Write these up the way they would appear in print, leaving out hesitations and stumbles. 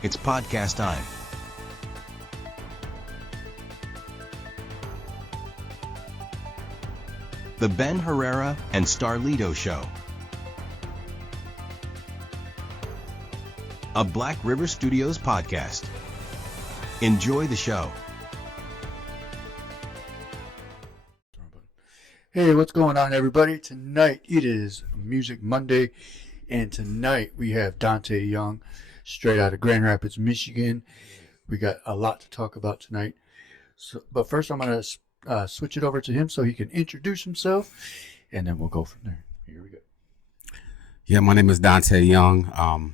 It's podcast time. The Ben Herrera and Starlito Show. A Black River Studios podcast. Enjoy the show. Hey, what's going on, everybody? Tonight it is Music Monday, and tonight we have Donta Young, straight out of Grand Rapids, Michigan. We got a lot to talk about tonight. But first, I'm going to switch it over to him so he can introduce himself, and then we'll go from there. Here we go. Yeah, my name is Donta Young,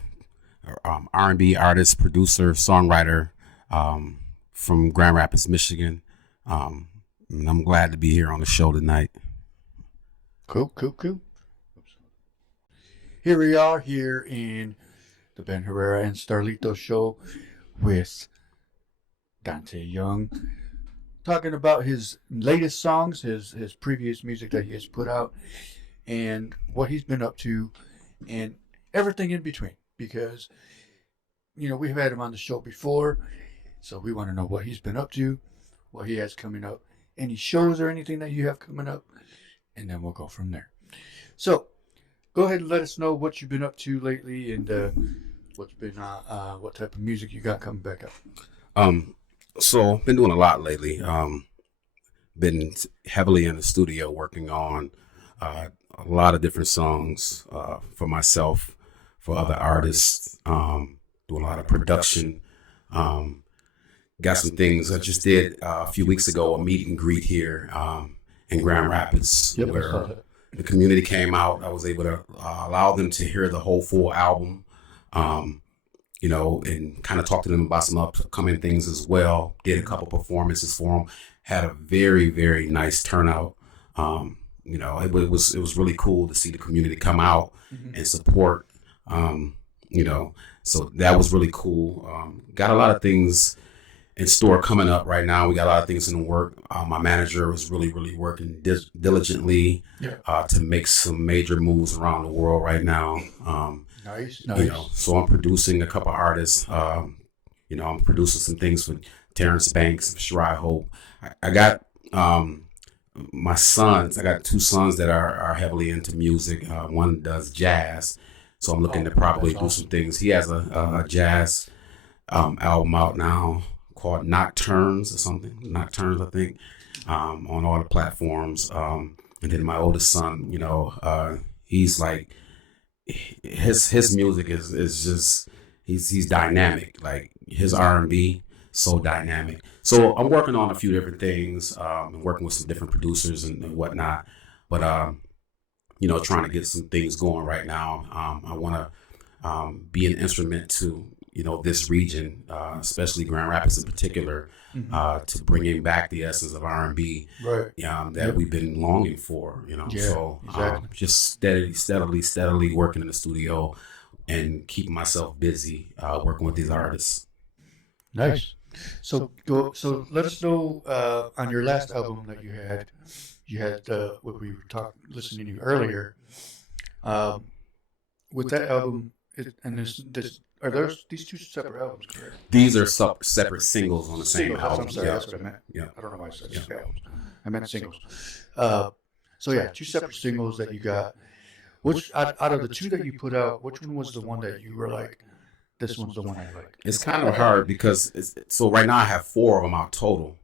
R&B artist, producer, songwriter from Grand Rapids, Michigan. And I'm glad to be here on the show tonight. Cool. Here we are here in the Ben Herrera and Starlito show with Donta Young, talking about his latest songs, his previous music that he has put out, and what he's been up to, and everything in between. Because, you know, we've had him on the show before, so we want to know what he's been up to, what he has coming up, any shows or anything that you have coming up, and then we'll go from there. So, go ahead and let us know what you've been up to lately, and what's been what type of music you got coming back up. So been doing a lot lately. Been heavily in the studio working on a lot of different songs for myself, for other artists. Doing a lot of production. Got some things I just did a few weeks ago, a meet and greet here in Grand Rapids, where the community came out. I was able to allow them to hear the whole full album. You know, and kind of talk to them about some upcoming things as well. Did a couple performances for them. Had a very, very nice turnout. You know, it was really cool to see the community come out and support. You know, so that was really cool. Got a lot of things in store coming up right now. We got a lot of things in the work. My manager was really, really working diligently to make some major moves around the world right now. Nice. You know, so I'm producing a couple artists. You know, I'm producing some things for Terrence Banks, Shirai Hope. I got my sons. I got two sons that are heavily into music. One does jazz, so I'm looking to probably do some things. He has a jazz album out now called Nocturnes or something. Nocturnes, I think, on all the platforms. And then my oldest son, you know, he's like, his music is just he's dynamic. Like his R&B, so dynamic. So I'm working on a few different things. I'm working with some different producers and whatnot. But you know, trying to get some things going right now. I want to be an instrument to, you know, this region, especially Grand Rapids in particular, to bringing back the essence of R&B that we've been longing for, you know. So exactly. Just steadily working in the studio and keeping myself busy working with these artists. Nice. So let us know on your last album that you had what we were listening to earlier. With that album, are these two separate albums, correct? These are separate singles on the same album. I'm sorry, that's what I meant. Yeah. I don't know why I said albums. I meant singles. So yeah, two separate singles that you got. Which out of the two that you put out, which one was the one that you were like, this one's the one I like? It's kind of hard because so right now I have 4 of them out total.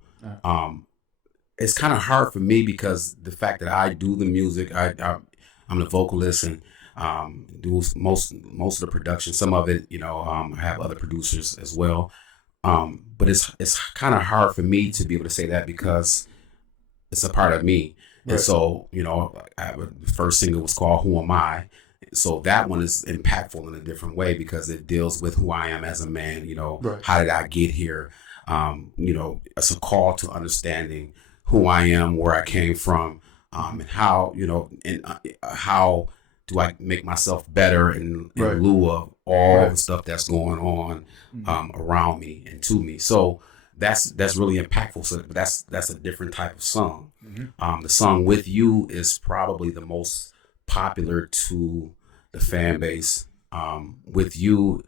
It's kind of hard for me because the fact that I do the music, I'm the vocalist and do most of the production. Some of it, you know, I have other producers as well. But it's kind of hard for me to be able to say that because it's a part of me. Right. And so, you know, the first single was called Who Am I? So that one is impactful in a different way because it deals with who I am as a man, you know, How did I get here? You know, it's a call to understanding who I am, where I came from, and how, you know, and how do I make myself better in lieu of all the stuff that's going on around me and to me. So that's really impactful. So that's a different type of song. The song With You is probably the most popular to the fan base. With You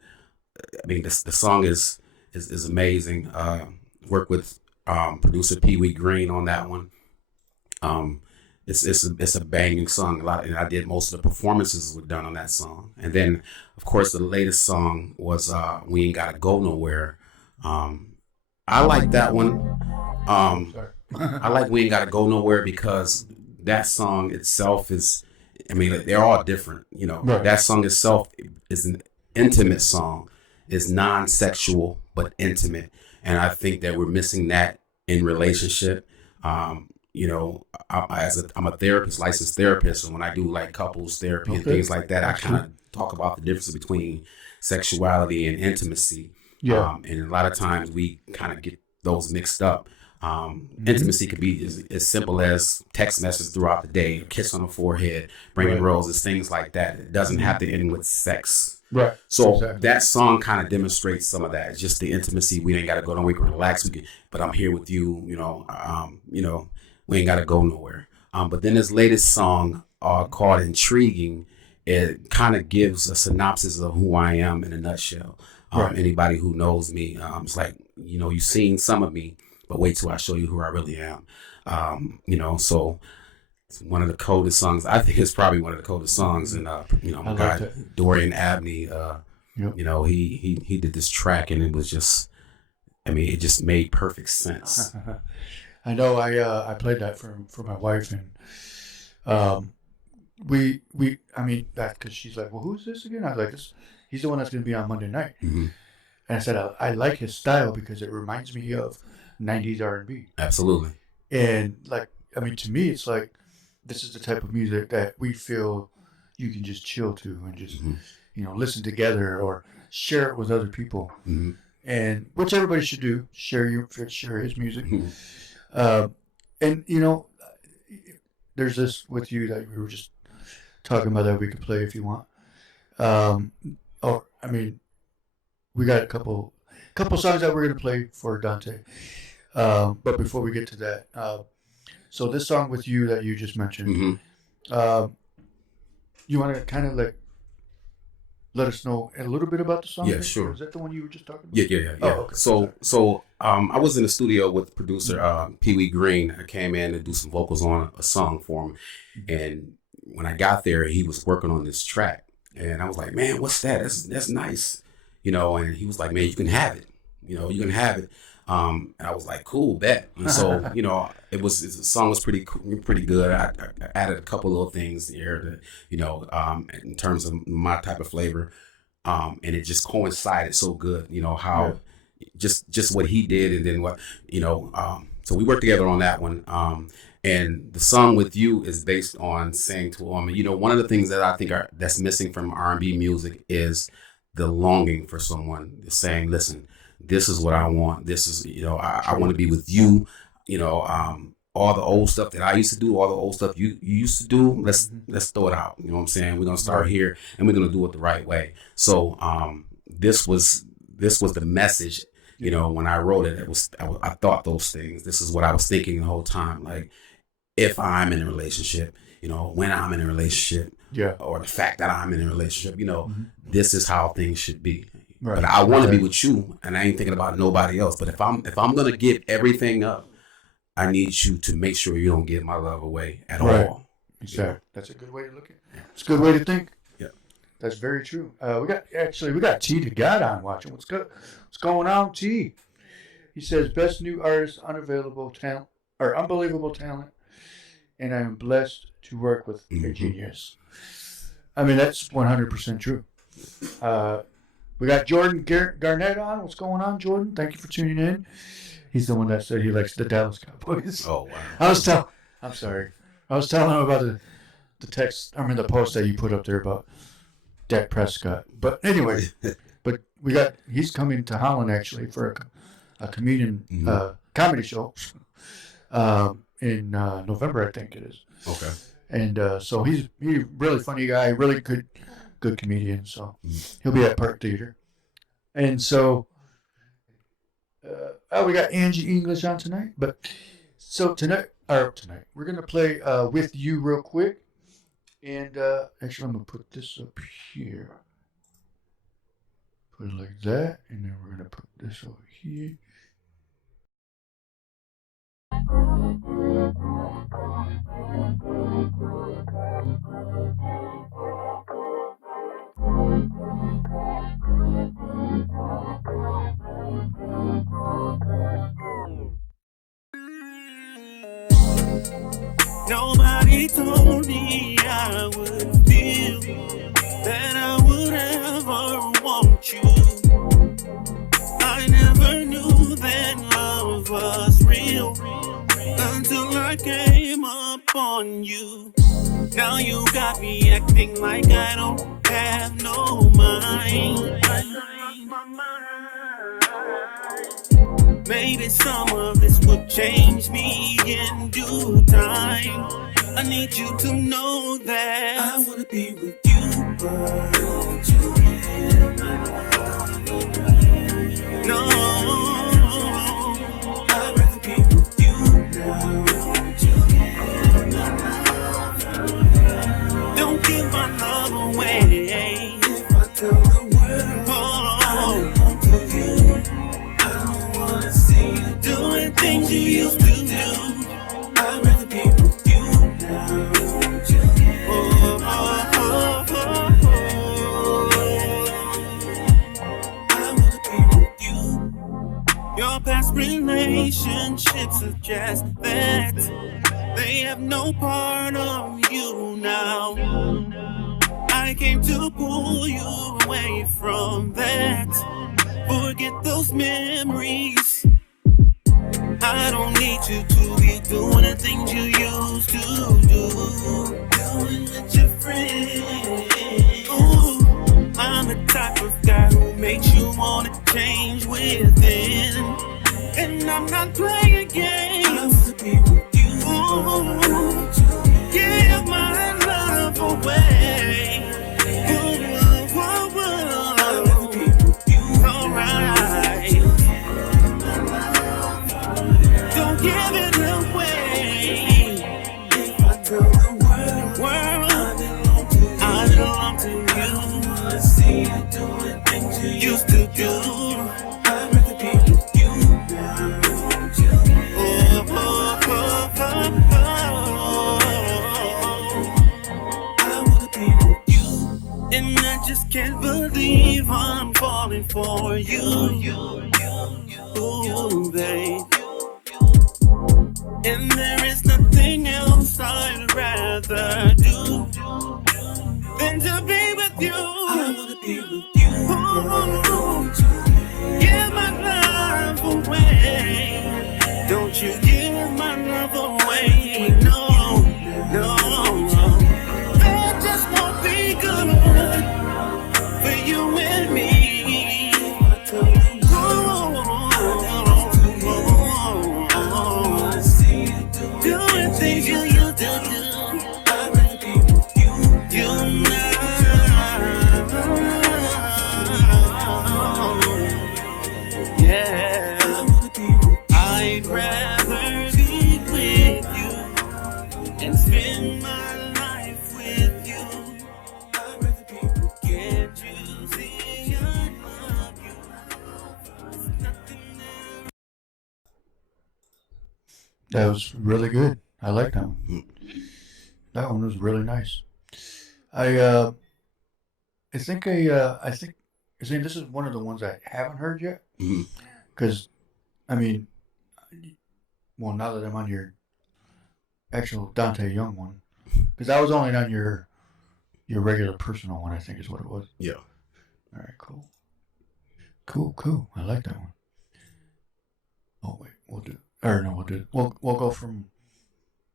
I mean, the song is amazing. Worked with producer Pee Wee Green on that one. Um, it's a banging song. And I did most of the performances were done on that song. And then, of course, the latest song was "We Ain't Gotta Go Nowhere." I like that one. I like "We Ain't Gotta Go Nowhere" because that song itself is. I mean, like, they're all different. You know, Right. that song itself is an intimate song. It's non-sexual but intimate, and I think that we're missing that in relationship. You know, I'm a therapist, licensed therapist, and when I do like couples therapy and things like that, I kind of talk about the difference between sexuality and intimacy. Yeah. And a lot of times we kind of get those mixed up. Intimacy could be as simple as text messages throughout the day, a kiss on the forehead, bringing roses, things like that. It doesn't have to end with sex. Right. So Exactly. that song kind of demonstrates some of that. It's just the intimacy. We ain't got to go nowhere. We can relax. But I'm here with you. We ain't got to go nowhere. But then his latest song called "Intriguing," it kind of gives a synopsis of who I am in a nutshell. Anybody who knows me, it's like, you've seen some of me, but wait till I show you who I really am. So it's one of the coldest songs. I think it's probably one of the coldest songs. And my guy that. Dorian Abney, he did this track, and it was just, it just made perfect sense. I know. I played that for my wife, and that because she's like, well, who's this again? I was like, he's the one that's going to be on Monday night. Mm-hmm. And I said, I like his style because it reminds me of 90s R&B. Absolutely. And to me, it's like, this is the type of music that we feel you can just chill to and just, listen together or share it with other people. Mm-hmm. And which everybody should do, share his music. Mm-hmm. There's this with you that we were just talking about that we could play if you want. We got a couple songs that we're going to play for Dante. But before we get to that, so this song with you that you just mentioned, you want to kind of let us know a little bit about the song? Yeah, sure. Is that the one you were just talking about? Yeah. Oh, okay. So I was in the studio with producer Pee Wee Green. I came in to do some vocals on a song for him, and when I got there, he was working on this track, and I was like, "Man, what's that? That's nice," And he was like, "Man, you can have it. You can have it." And I was like, "Cool, bet." And so the song was pretty good. I added a couple little things there that in terms of my type of flavor, and it just coincided so good. How just what he did, and then what so we worked together on that one. And the song with you is based on saying to a woman, one of the things that I think that's missing from R&B music is the longing for someone saying, "Listen, this is what I want. This is, I want to be with you. All the old stuff that I used to do, all the old stuff you used to do, let's throw it out. You know what I'm saying? We're gonna start here, and we're gonna do it the right way." So this was the message. When I wrote it, I thought those things. This is what I was thinking the whole time. Like, if I'm in a relationship, when I'm in a relationship, or the fact that I'm in a relationship, this is how things should be. Right. But I want to be with you, and I ain't thinking about nobody else. But if I'm gonna give everything up, I need you to make sure you don't give my love away at all. Exactly. That's a good way to look at it. It's a good way to think. Yeah. That's very true. We got T to God on watching. What's going on, T? He says, "Best new artist, unbelievable talent, and I am blessed to work with a genius." I mean, that's 100% true. We got Jordan Garnett on. What's going on, Jordan? Thank you for tuning in. He's the one that said he likes the Dallas Cowboys. Oh, wow. I'm sorry. I was telling him about the post that you put up there about Dak Prescott. But anyway, he's coming to Holland actually for a comedian comedy show in November, I think it is. Okay. And so he's a really funny guy, really good comedian. So he'll be at Park Theater. And so we got Angie English on tonight. But so tonight we're gonna play With You real quick. And actually, I'm gonna put this up here. put it like that, and then we're gonna put this over here. Nobody told me I would feel that I would ever want you. I never knew that love was real until I came upon you. Now you got me acting like I don't have no mind. Maybe some of this will change me in due time. I need you to know that I wanna be with you, but don't you hear my love? No, I'd rather be with you now. Don't you hear my love? Don't give my love away. If I tell the world, I belong to you. Doing things you used to do. I'd rather be with you now. I wanna be with you. Your past relationships suggest that they have no part of you now. I came to pull you away from that. Forget those memories. I don't need you to be doing the things you used to do. Doing with your friends. Ooh, I'm the type of guy who makes you wanna change within. And I'm not playing games. I want to be with you. Ooh, give my love away. Ooh, ooh, ooh. I want to be with you. Alright. Don't give it away. If I tell the world I belong to you. I see you doing things you used to do. I'd rather be with you now. Oh, oh, oh, oh, oh. I wanna be with you, and I just can't believe I'm falling for you. Ooh, babe. And there is nothing else I'd rather do than to be with you. I wanna be with you. Ooh, give my love away. Don't you give my love away. No, no. That just won't be good for you and me. Doing things you used to do. I'd rather be with you. You now. Yeah. I'd rather be with you and spend my life with you. I'd rather be with you. Can't you see I love you? There's nothing that That was really good. I like that one. That one was really nice. I think this is one of the ones I haven't heard yet. Because, I mean, well, now that I'm on your actual Donta Young one, because I was only on your regular personal one, I think is what it was. Yeah. All right, cool. Cool. I like that one. Oh wait, we'll do. Or no, we'll do. We'll go from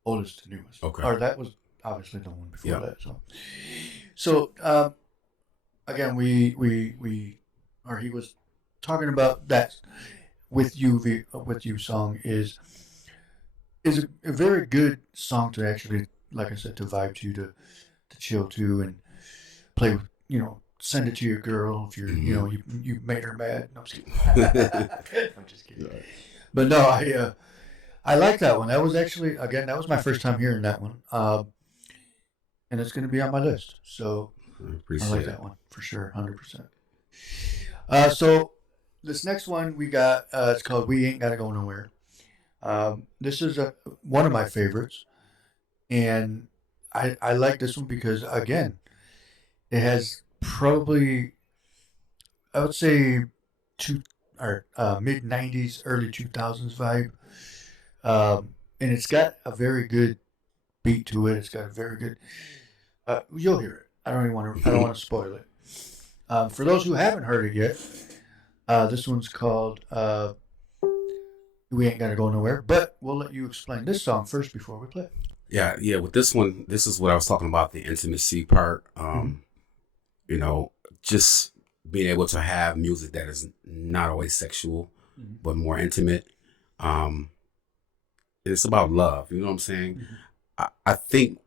oldest to newest. Okay. Or that was obviously the one before Yeah. that. So again, he was talking about that with you song is a very good song to actually, like I said, to vibe to chill to and play with, send it to your girl if you're, you made her mad. No, I'm just kidding. I'm just kidding. Right. But no, I like that one. That was actually, again, that was my first time hearing that one. And it's going to be on my list. So I like that one for sure, 100%. So this next one we got, it's called "We Ain't Gotta Go Nowhere." This is one of my favorites, and I like this one because again, it has probably, I would say, mid '90s, early 2000s vibe, and it's got a very good beat to it. It's got a very good. You'll hear it. I don't want to spoil it. For those who haven't heard it yet, this one's called "We Ain't Gotta Go Nowhere." But we'll let you explain this song first before we play it. Yeah. With this one, this is what I was talking about, the intimacy part. Just being able to have music that is not always sexual, but more intimate. It's about love. You know what I'm saying? I think,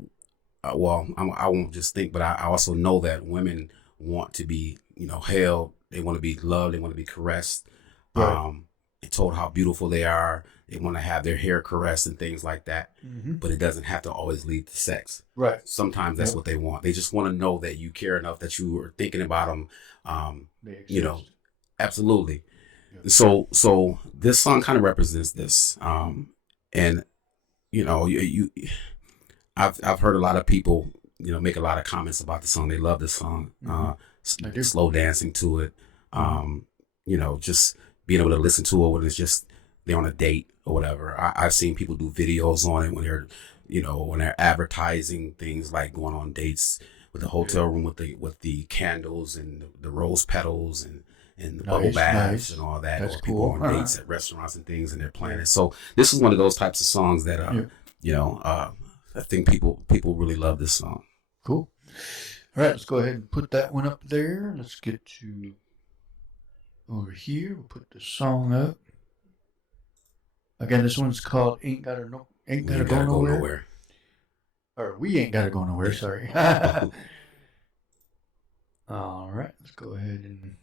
I won't just think, but I also know that women want to be, held. They want to be loved. They want to be caressed. Right. And told how beautiful they are. They want to have their hair caressed and things like that. But it doesn't have to always lead to sex. Right. Sometimes that's what they want. They just want to know that you care enough, that you are thinking about them. Absolutely. Yeah. So this song kind of represents this. And I've heard a lot of people, make a lot of comments about the song. They love this song. Slow dancing to it. Just being able to listen to it when it's just they're on a date or whatever. I've seen people do videos on it when they're advertising things like going on dates with the hotel room with the candles and the rose petals and the bubble baths and all that. That's or people cool. on dates at restaurants and things, and they're playing it. So this is one of those types of songs that I think people really love this song. Cool. All right, let's go ahead and put that one up there. Let's get to over here. We'll put the song up. Again, this one's called "Ain't Gotta Go Nowhere." Or "We Ain't Gotta Go Nowhere." Sorry. All right, let's go ahead and.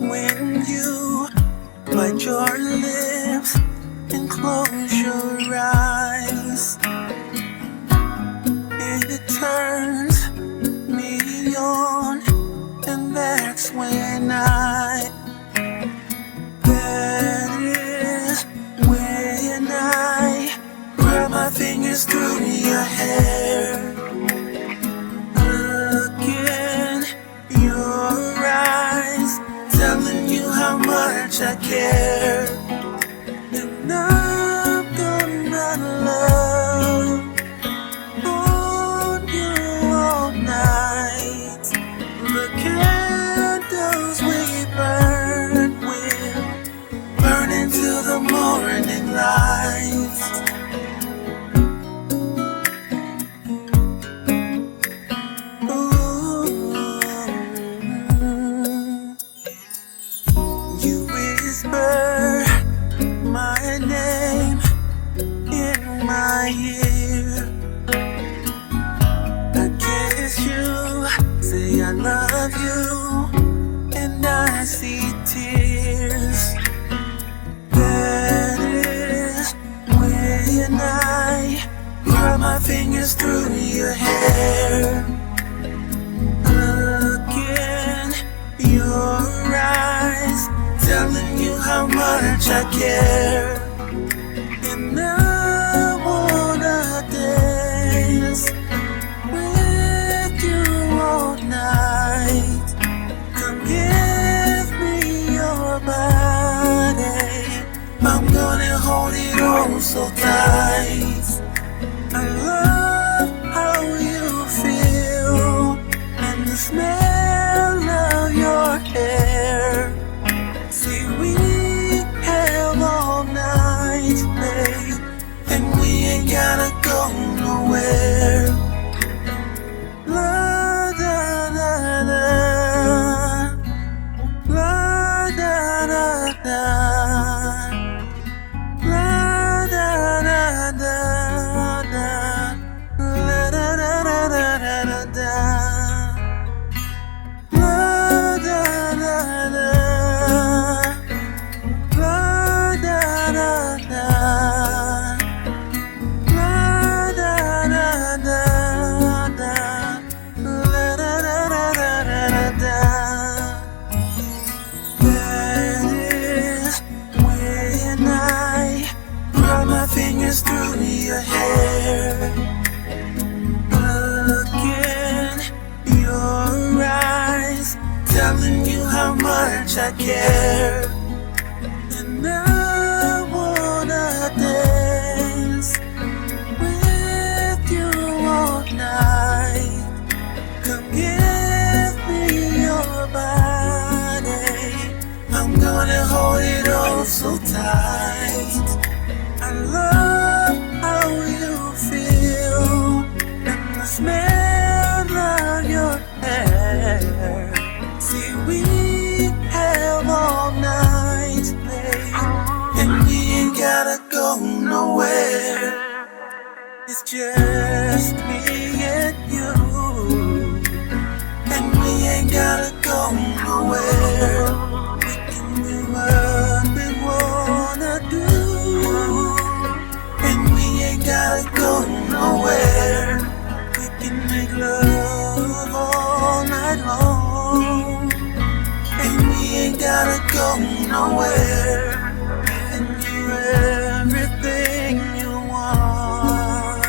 When you bite your lips and close your eyes, it turns me on, and that's when that is when I grab my fingers through your hair, look in your eyes, telling you how much I care. And I'm gonna love on you all night. The candles we burn will burn into the morning light. You whisper my name in my ear. I kiss you, say I love you, and I see tears. That is when I run my fingers through your hair, look in your eyes, telling you how much I care. And I wanna dance with you all night. Come give me your body, I'm gonna hold it all so tight. I love how you feel and the smell of your hair. See, we have all night, babe, and we ain't gotta go nowhere. La da da da, la da da da, la da da da da. much I care. And I wanna dance with you all night. Come give me your body. I'm gonna hold it all so tight. I love how you feel and the smell of your hair. See, we have all night, babe, and we ain't gotta go nowhere. It's just me and you, and we ain't gotta go nowhere. We can do what we wanna do, and we ain't gotta go nowhere. We can make love all night long, and we ain't gotta go nowhere. And you everything you want,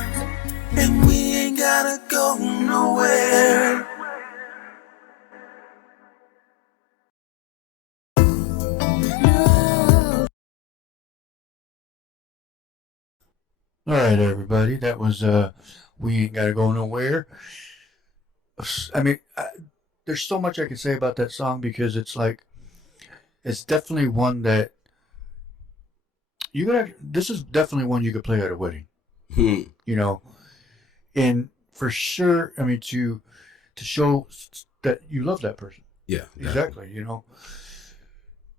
and we ain't gotta go nowhere. All right, everybody. That was We Ain't Gotta Go Nowhere. I mean, there's so much I can say about that song because it's like, it's definitely one that this is definitely one you could play at a wedding. You know, and for sure, I mean, to show that you love that person. Yeah. Exactly. You know.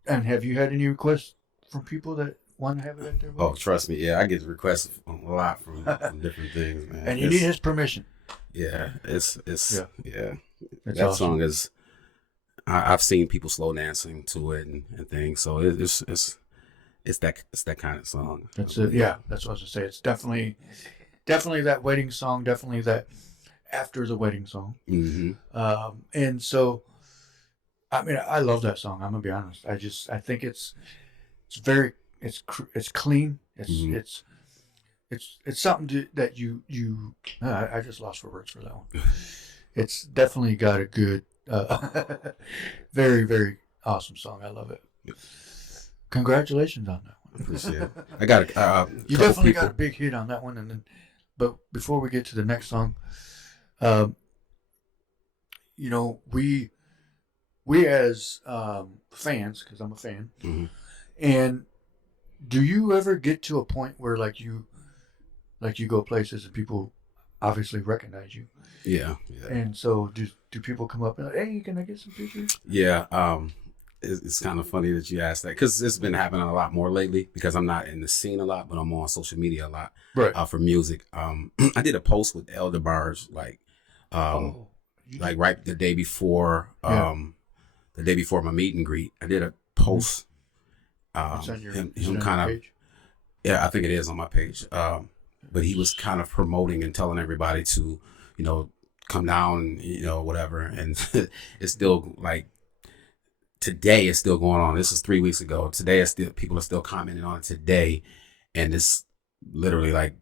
And have you had any requests from people that want to have it at their wedding? Oh, trust me. Yeah, I get requests a lot from different things, man. And you need his permission. Yeah, it's That's that awesome. song is. I've seen people slow dancing to it and things. So it's that kind of song. That's it. Yeah, that's what I was gonna say. It's definitely that wedding song. Definitely that after the wedding song. Mm-hmm. And so, I mean, I love that song. I'm gonna be honest. I think it's clean. It's something that you. I just lost for words for that one. It's definitely got a good, very, very awesome song. I love it. Congratulations on that one. Appreciate it. I got you definitely got a big hit on that one, but before we get to the next song, you know, we as fans, because I'm a fan, mm-hmm. and do you ever get to a point where like you go places and people obviously recognize you? Yeah. And so do people come up and like, hey, can I get some pictures? Yeah. It's kind of funny that you asked that because it's been happening a lot more lately because I'm not in the scene a lot, but I'm on social media a lot, right? For music. I did a post with Elder Bars like right the day before my meet and greet. I did a post. Him kind of page? Yeah, I think it is on my page. But he was kind of promoting and telling everybody to, you know, come down, you know, whatever. And it's still like today it's still going on. This is 3 weeks ago. Today it's still people are still commenting on it today, and it's literally like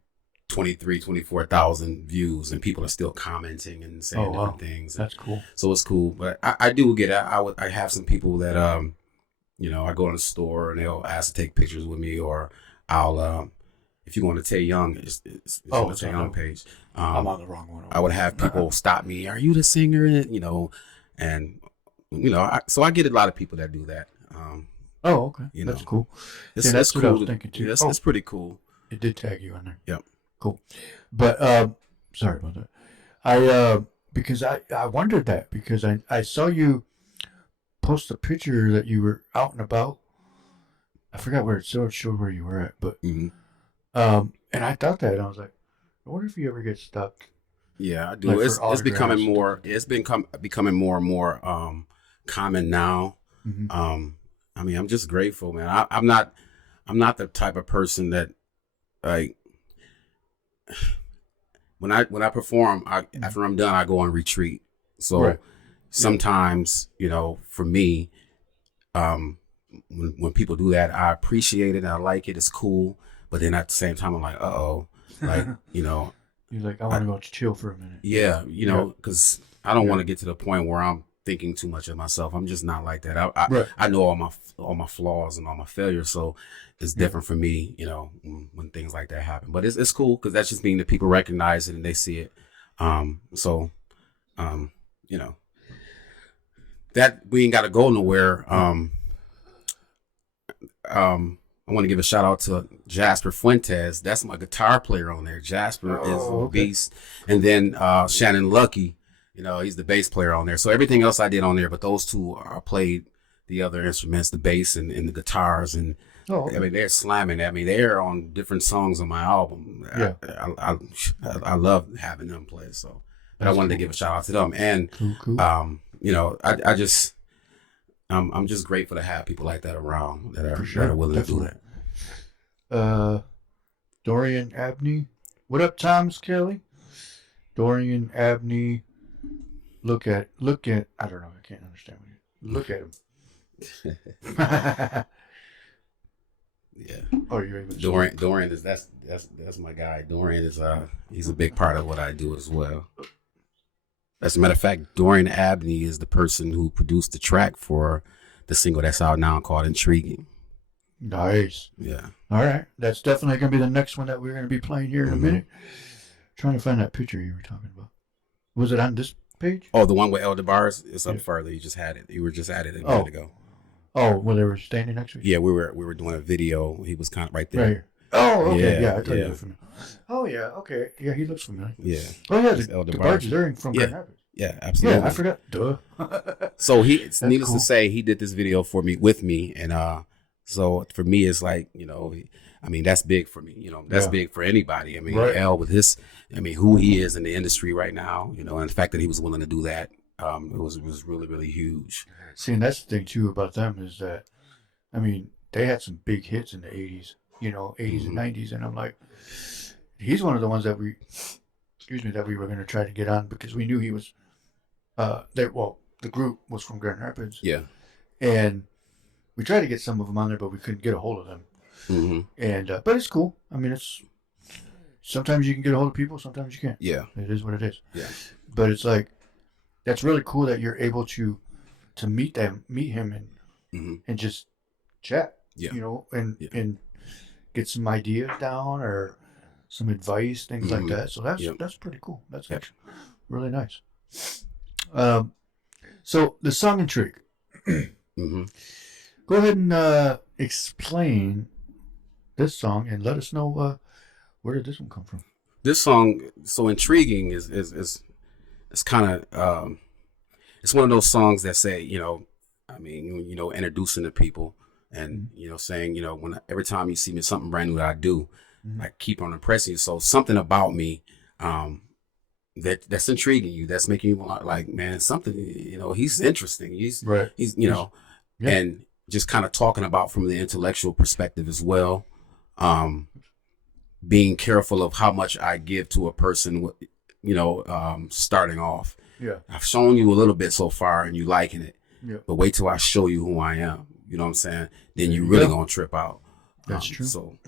24,000 views, and people are still commenting and saying different things. That's cool. So it's cool, but I do get it. I have some people that you know, I go in the store and they'll ask to take pictures with me, or I'll if you go on the Tae Young, it's on the Tae Young page. I'm on the wrong one. I would have people stop me. Are you the singer? You know, and you know, so I get a lot of people that do that. Okay, you that's know, cool. It's that's cool. what I was thinking too. It's pretty cool. It did tag you in there. Yep. Cool. But sorry about that. I because I wondered that because I saw you post a picture that you were out and about. I forgot where it showed where you were at, but and I thought that, and I was like, I wonder if you ever get stuck. Yeah, I do. Like it's becoming more. It's becoming more and more common now. Mm-hmm. I mean, I'm just grateful, man. I'm not the type of person that like when I perform. After I'm done, I go on retreat. So sometimes, you know, for me, when people do that, I appreciate it and I like it. It's cool. But then at the same time, I'm like, like, you know, you're like, I want to go chill for a minute. Yeah, you know, because I don't want to get to the point where I'm thinking too much of myself. I'm just not like that. Right. I know all my flaws and all my failures, so it's different for me, you know, when things like that happen. But it's cool because that's just mean that people recognize it and they see it. You know, that we ain't got to go nowhere. I want to give a shout out to Jasper Fuentes. That's my guitar player on there. Jasper is a beast. And then Shannon Lucky, you know, he's the bass player on there. So everything else I did on there, but those two played the other instruments, the bass and the guitars. And I mean, they're slamming. I mean, they're on different songs on my album. Yeah. I love having them play. So, but I wanted to give a shout out to them. And, you know, I'm just grateful to have people like that around that are willing to do that. Dorian Abney. What up, Thomas Kelly? Dorian Abney. Look at. I don't know. I can't understand what you look at him. Yeah. Oh, you're able to Dorian is that's my guy. Dorian is he's a big part of what I do as well. As a matter of fact, Dorian Abney is the person who produced the track for the single that's out now called Intriguing. Nice. Yeah. All right. That's definitely going to be the next one that we're going to be playing here in a minute. Trying to find that picture you were talking about. Was it on this page? Oh, the one with Elder Bars is up further. You just had it. You were just at it a minute ago. Oh, well, they were standing next to each other? Yeah, we were doing a video. He was kind of right there. Right here. Oh, okay. Yeah, I thought you were familiar. Oh, yeah. Okay. Yeah, he looks familiar. Yeah. Oh, yeah. The Barge is there from Grand Rapids. Yeah, absolutely. Yeah, I forgot. Duh. So needless to say, he did this video with me, and so for me, it's like, you know, I mean, that's big for me. You know, that's big for anybody. I mean, L with who he is in the industry right now, you know, and the fact that he was willing to do that, it was really, really huge. See, and that's the thing too about them is that, I mean, they had some big hits in the 80s, you know, 80s and 90s, and I'm like, he's one of the ones that we were going to try to get on because we knew he was, the group was from Grand Rapids. Yeah. And we tried to get some of them on there, but we couldn't get a hold of them. Mm-hmm. And but it's cool. I mean, it's sometimes you can get a hold of people, sometimes you can't. Yeah, it is what it is. Yeah, but it's like that's really cool that you're able to meet him, and just chat. Yeah, you know, and get some ideas down or some advice, things like that. So that's pretty cool. That's actually really nice. So the song Intrigue. Go ahead and explain this song and let us know where did this one come from. This song, so Intriguing, is kind of it's one of those songs that say, you know, I mean, you know, introducing to people and you know, saying, you know, every time you see me something brand new that I do, I keep on impressing you. So something about me that's intriguing you, that's making you like, man, something, you know, he's interesting. He's you know, and just kind of talking about from the intellectual perspective as well. Being careful of how much I give to a person, you know, starting off. Yeah. I've shown you a little bit so far and you liking it. Yeah. But wait till I show you who I am. You know what I'm saying? Then you're really going to trip out. That's true. So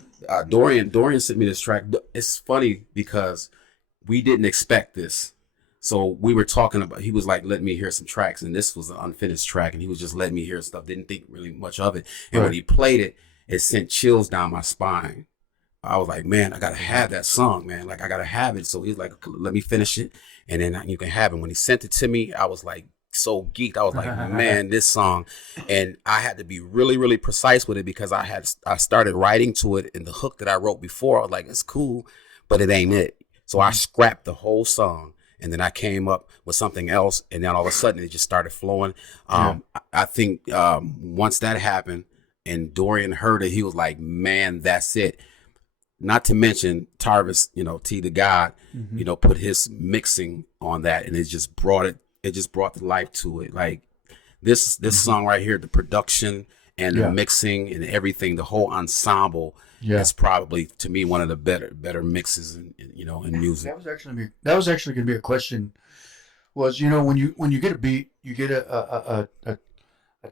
Dorian sent me this track. It's funny because we didn't expect this. So we were talking about, he was like, let me hear some tracks. And this was an unfinished track. And he was just letting me hear stuff. Didn't think really much of it. And when he played it, it sent chills down my spine. I was like, man, I got to have that song, man. Like, I got to have it. So he's like, let me finish it. And then you can have it. When he sent it to me, I was like, so geeked. I was like, man, this song. And I had to be really, really precise with it because I started writing to it. And the hook that I wrote before, I was like, it's cool, but it ain't it. So I scrapped the whole song. And then I came up with something else. And then all of a sudden, it just started flowing. I think once that happened and Dorian heard it, he was like, man, that's it. Not to mention Tarvis, you know, T the God, you know, put his mixing on that, and it just brought the life to it. Like this song right here, the production and the mixing and everything, the whole ensemble. Yeah, is probably to me one of the better mixes in music. That was actually going to be a question. Was, you know, when you get a beat, you get a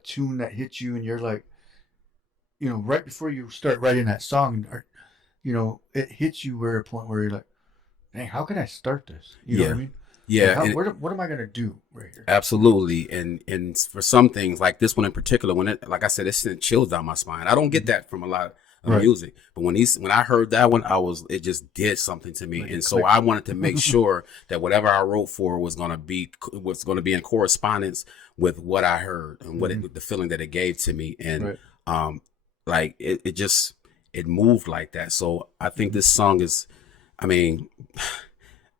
tune that hits you, and you're like, you know, right before you start writing that song, you know, it hits you where a point where you're like, dang, how can I start this? You know what I mean? Yeah, Like, and what am I gonna do right here? absolutely. And for some things, like this one in particular, when it, like I said, it sent chills down my spine. I don't get that from a lot of Right. music, but when I heard that one, it just did something to me, Like and it so clicked. I wanted to make sure that whatever I wrote for was going to be in correspondence with what I heard and the feeling that it gave to me, and Right. like it moved like that. So I think this song is, I mean,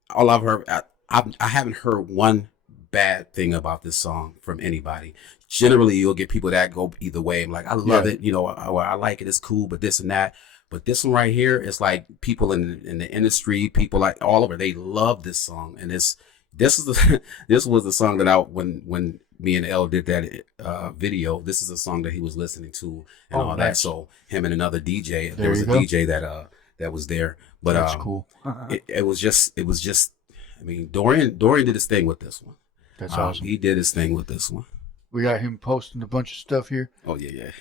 all I've heard, I haven't heard one bad thing about this song from anybody. Generally, you'll get people that go either way. I'm like, I love it, I like it, it's cool, but this and that. But this one right here, it's like people in the industry, people like all over, they love this song, and this was the song that when me and L did that video. This is a song that he was listening to and all that. So him and another DJ, there was a DJ that was there. But that's cool. it was just. I mean, Dorian did his thing with this one. That's awesome. He did his thing with this one. We got him posting a bunch of stuff here. Oh yeah.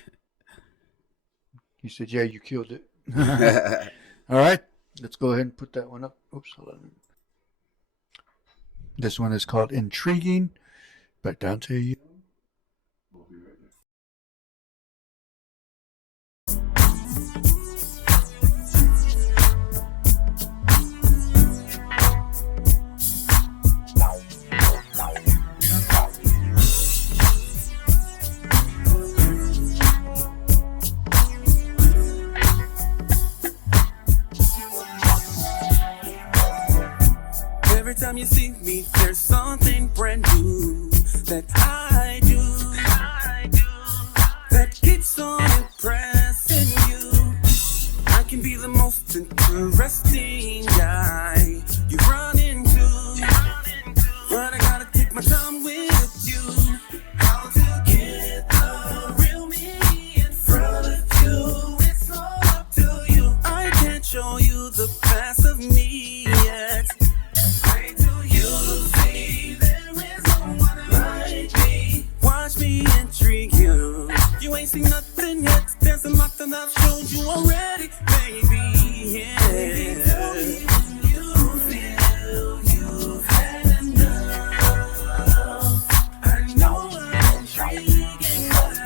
He said, "Yeah, you killed it." All right, let's go ahead and put that one up. Oops, hold on. This one is called "Intriguing" by Donta Young. Every time you see me, there's something brand new that I do that keeps on impressing you. I can be the most interesting guy you run into, but I gotta take my time with you. How to get the real me in front of you, it's all up to you. I can't show you the best of me yet. Intrigue you. You ain't seen nothing yet. There's a lot that I've showed you already, baby. Yeah. Baby, tell me when you feel you've had enough. I know I'm intriguing, but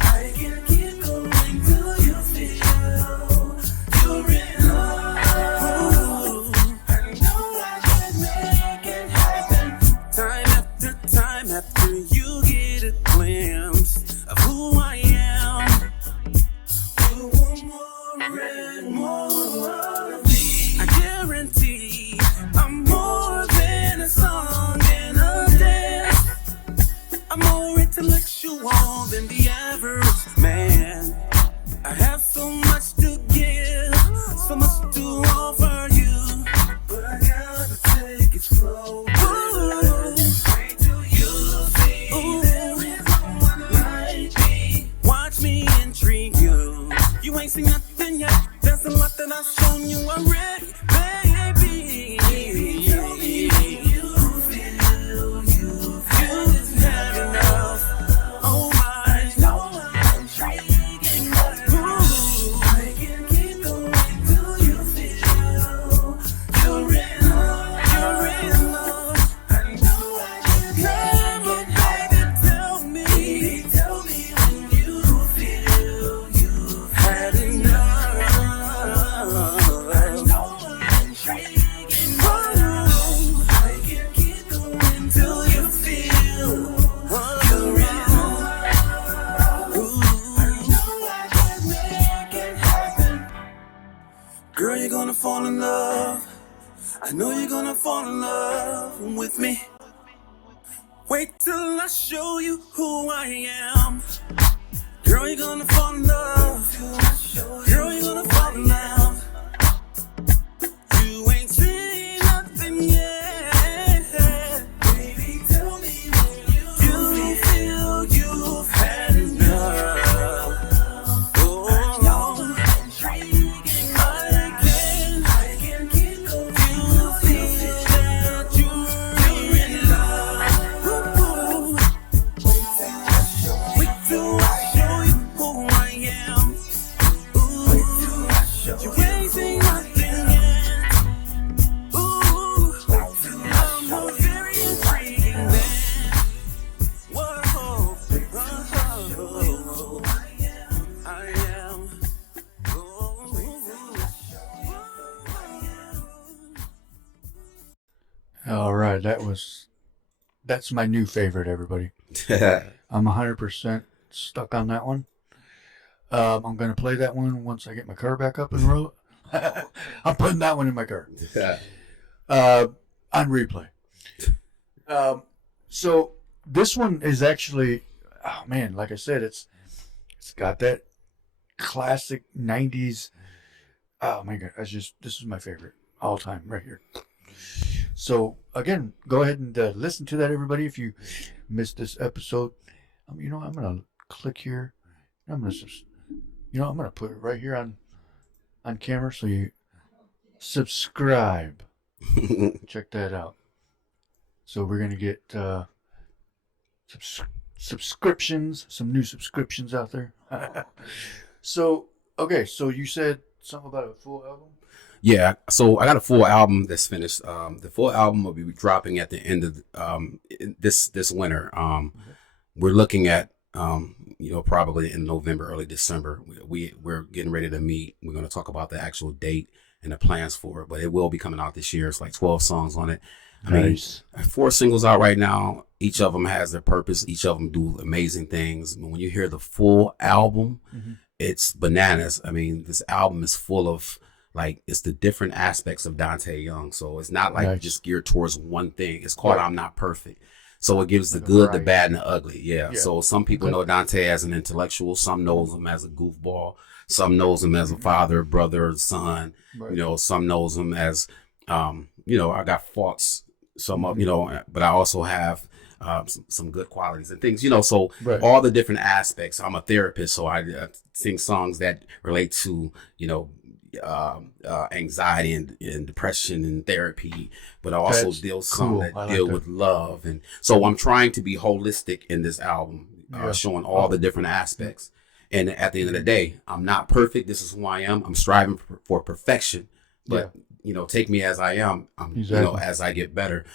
I can't keep going till you feel you're in love. I know I can make it happen. Time after you get a glimpse of who I am, you want more and more of me. I guarantee I'm more than a song and a dance. I'm more intellectual than the average man. I have so much to give, so much to offer you, but I gotta take it slow. You ain't seen nothing yet. There's a lot that I've shown you already, baby. Tell me when you feel you've had enough. Oh my, no, I'm intriguing, but I can keep going till you feel you're in love. You're in love. I know I can make it happen. Tell me when you feel you've had enough. I know I'm intriguing, but I can keep going till you feel you're in love. I know I can make it happen. Girl, you're gonna fall in love. I know you're gonna fall in love with me. Wait till I show you who I am. Girl, you're gonna fall in love. Girl, you're gonna fall in love. You ain't seen nothing yet. Baby, tell me when you feel you've had enough. Oh, I'm intriguing. I can keep going. You feel that you're in love. Wait till I show you who I am. Ooh. that's my new favorite, everybody. I'm 100% stuck on that one. I'm going to play that one once I get my car back up and roll. I'm putting that one in my car. On replay. So this one is actually, oh man, like I said, it's got that classic 90s. Oh my God, this is my favorite all time right here. So again, go ahead and listen to that, everybody. If you missed this episode, I'm going to click here. I'm going to put it right here on camera so you subscribe. Check that out. So we're going to get subscriptions, some new subscriptions out there. So, okay, so you said something about a full album? Yeah, so I got a full album that's finished. The full album will be dropping at the end of this winter. We're looking at probably in November, early December. We're getting ready to meet. We're going to talk about the actual date and the plans for it, but it will be coming out this year. It's like 12 songs on it. Nice. I mean, 4 singles out right now. Each of them has their purpose. Each of them do amazing things. When you hear the full album, it's bananas. I mean, this album is full of it's the different aspects of Donta Young. So it's not just geared towards one thing. It's called I'm Not Perfect. So it gives the good, the bad, and the ugly. Yeah. So some people know Donta as an intellectual. Some knows him as a goofball. Some knows him as a father, brother, son. Right. Some knows him as, I got faults. Some of, but I also have some good qualities and things, so all the different aspects. I'm a therapist, so I sing songs that relate to, anxiety and depression and therapy, but I also deal with love. And so I'm trying to be holistic in this album, showing all the different aspects. And at the end of the day, I'm not perfect. This is who I am. I'm striving for perfection, but take me as I am, as I get better,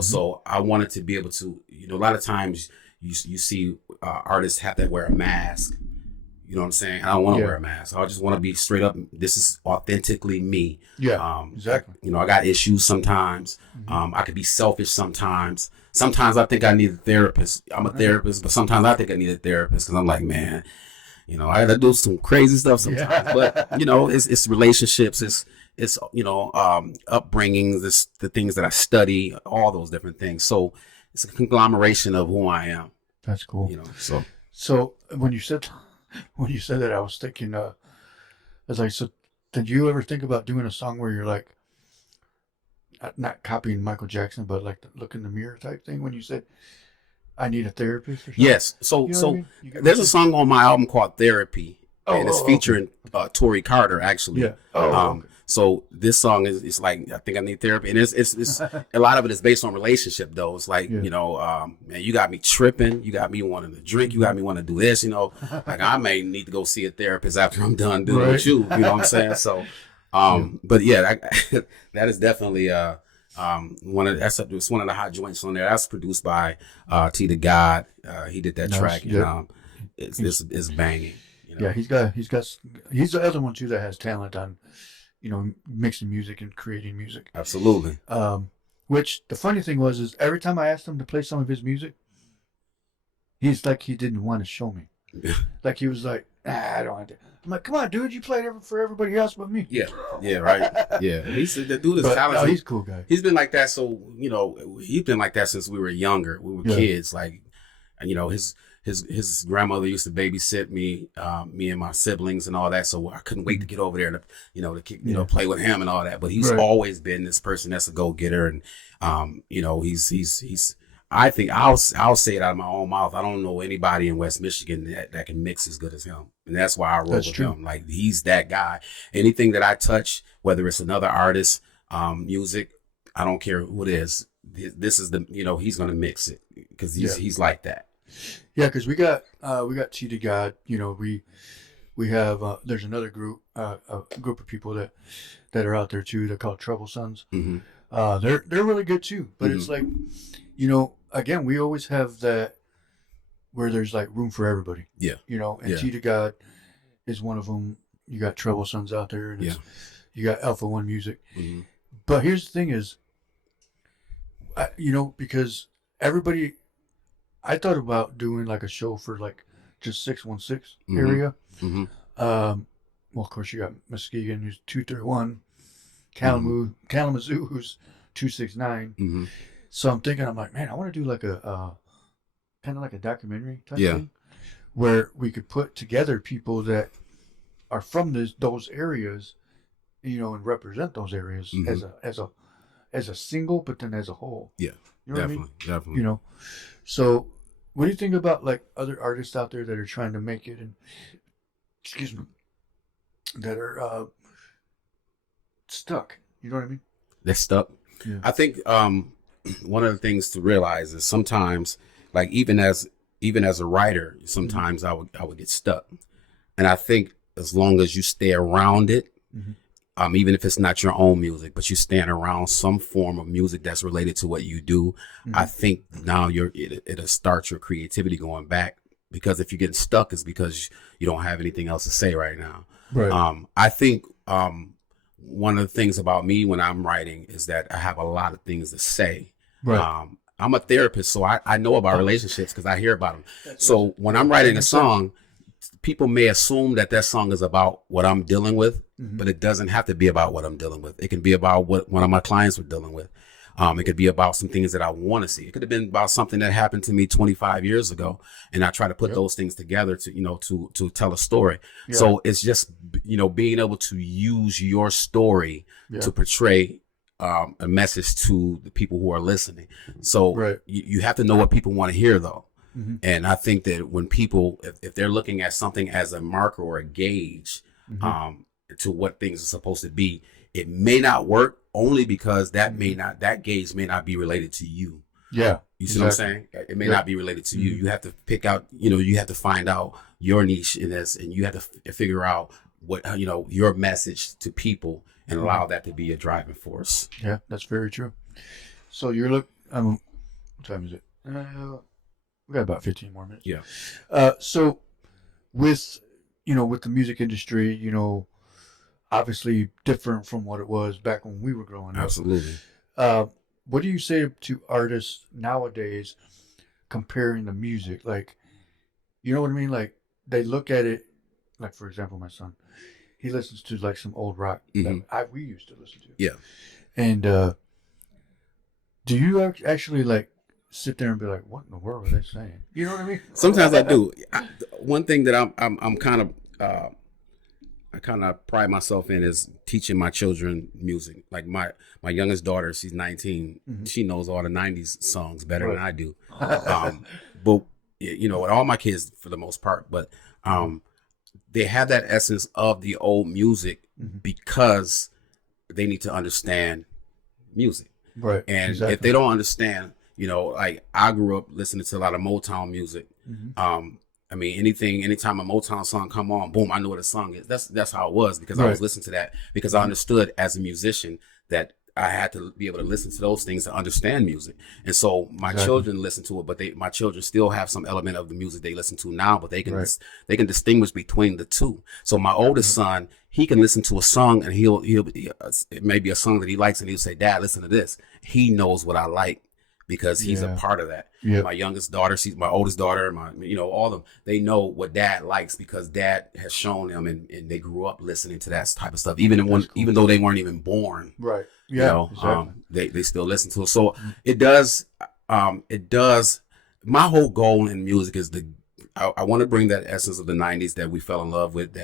so I wanted to be able to, a lot of times you see artists have to wear a mask. You know what I'm saying? I don't want to wear a mask. I just want to be straight up. This is authentically me. Yeah, exactly. I got issues sometimes. I could be selfish sometimes. Sometimes I think I need a therapist. I'm a therapist, but sometimes I think I need a therapist because I'm like, man, I got to do some crazy stuff sometimes. But, it's relationships. It's upbringing, the things that I study, all those different things. So it's a conglomeration of who I am. That's cool. So when you said that, I was thinking, so did you ever think about doing a song where you're like, not copying Michael Jackson, but like the look in the mirror type thing when you said, I need a therapist or something? Yes. So there's a song on my album called Therapy, and it's featuring Tori Carter, actually. Yeah. So this song is like, I think I need therapy. And it's a lot of it is based on relationship though. It's like, man, you got me tripping. You got me wanting to drink. You got me wanting to do this, like I may need to go see a therapist after I'm done doing with you. You know what I'm saying? So, but yeah, that is definitely, it's one of the hot joints on there. That's produced by, T the God. He did that track. And, it's banging. Yeah. He's the other one too that has talent on, mixing music and creating music. Absolutely. Which the funny thing is every time I asked him to play some of his music, he's like, he didn't want to show me. Like he was like, I don't want to. I'm like, come on, dude, you played for everybody else but me. Yeah, right. Yeah, the dude is talented. No, he's a cool guy. He's been like that. So he's been like that since we were younger. We were kids. Like, and his grandmother used to babysit me and my siblings and all that. So I couldn't wait to get over there to, play with him and all that. But he's always been this person that's a go-getter. And, he's I think I'll say it out of my own mouth. I don't know anybody in West Michigan that can mix as good as him. And that's why I roll with him. Like, he's that guy. Anything that I touch, whether it's another artist, music, I don't care who it is. This is he's going to mix it because he's like that. Yeah, because we got T to God. We have there's another group, a group of people that are out there too. They're called Trouble Sons. Mm-hmm. They're really good too. But it's like, again, we always have that where there's like room for everybody. Yeah. And T to God is one of them. You got Trouble Sons out there, and you got Alpha One Music. Mm-hmm. But here's the thing: is Because everybody, I thought about doing like a show for like just 616 area. Mm-hmm. Well, of course, you got Muskegon, who's 231, Kalamazoo, who's 269. Mm-hmm. So I'm thinking, I'm like, man, I want to do like a kind of like a documentary type Yeah. thing, where we could put together people that are from those areas, and represent those areas as a single, but then as a whole. Yeah, You know definitely, what I mean? definitely. So what do you think about like other artists out there that are trying to make it, and excuse me, that are stuck? You know what I mean? They're stuck. Yeah. I think one of the things to realize is sometimes, like even as a writer, sometimes I would get stuck, and I think as long as you stay around it, even if it's not your own music, but you stand around some form of music that's related to what you do, I think now it'll start your creativity going back. Because if you're getting stuck, it's because you don't have anything else to say right now. Right. I think one of the things about me when I'm writing is that I have a lot of things to say. Right. I'm a therapist, so I know about relationships because I hear about them. So when I'm writing a song, people may assume that song is about what I'm dealing with, but it doesn't have to be about what I'm dealing with. It can be about what one of my clients were dealing with. It could be about some things that I want to see. It could have been about something that happened to me 25 years ago, and I try to put those things together to tell a story. Yeah. So it's just being able to use your story to portray a message to the people who are listening. So you have to know what people want to hear, though. And I think that when people, if they're looking at something as a marker or a gauge to what things are supposed to be, it may not work only because that gauge may not be related to you. Yeah. You see what I'm saying? It may not be related to you. You have to pick out, you have to find out your niche in this, and you have to figure out what, your message to people and allow that to be a driving force. Yeah, that's very true. So what time is it? We got about 15 more minutes. Yeah. So with the music industry, obviously different from what it was back when we were growing up. Absolutely. What do you say to artists nowadays comparing the music? Like, you know what I mean? Like, they look at it, like, for example, my son, he listens to like some old rock that we used to listen to. Yeah. And do you actually like sit there and be like, what in the world are they saying? You know what I mean? Sometimes I do. One thing that I'm kind of I kind of pride myself in is teaching my children music. Like my youngest daughter, she's 19. She knows all the 90s songs better than I do. But with all my kids for the most part, but they have that essence of the old music because they need to understand music. Right. And if they don't understand, like I grew up listening to a lot of Motown music. Anytime a Motown song come on, boom, I know what a song is. That's how it was because I was listening to that because I understood as a musician that I had to be able to listen to those things to understand music. And so my children listen to it, but my children still have some element of the music they listen to now, but they can they can distinguish between the two. So my oldest son, he can listen to a song and it may be a song that he likes and he'll say, "Dad, listen to this." He knows what I like because he's a part of that. Yep. My youngest daughter, she's my oldest daughter, all of them, they know what Dad likes because Dad has shown them and they grew up listening to that type of stuff. Even though they weren't even born. Right. Yeah. They still listen to it. So it does my whole goal in music is I want to bring that essence of the 90s that we fell in love with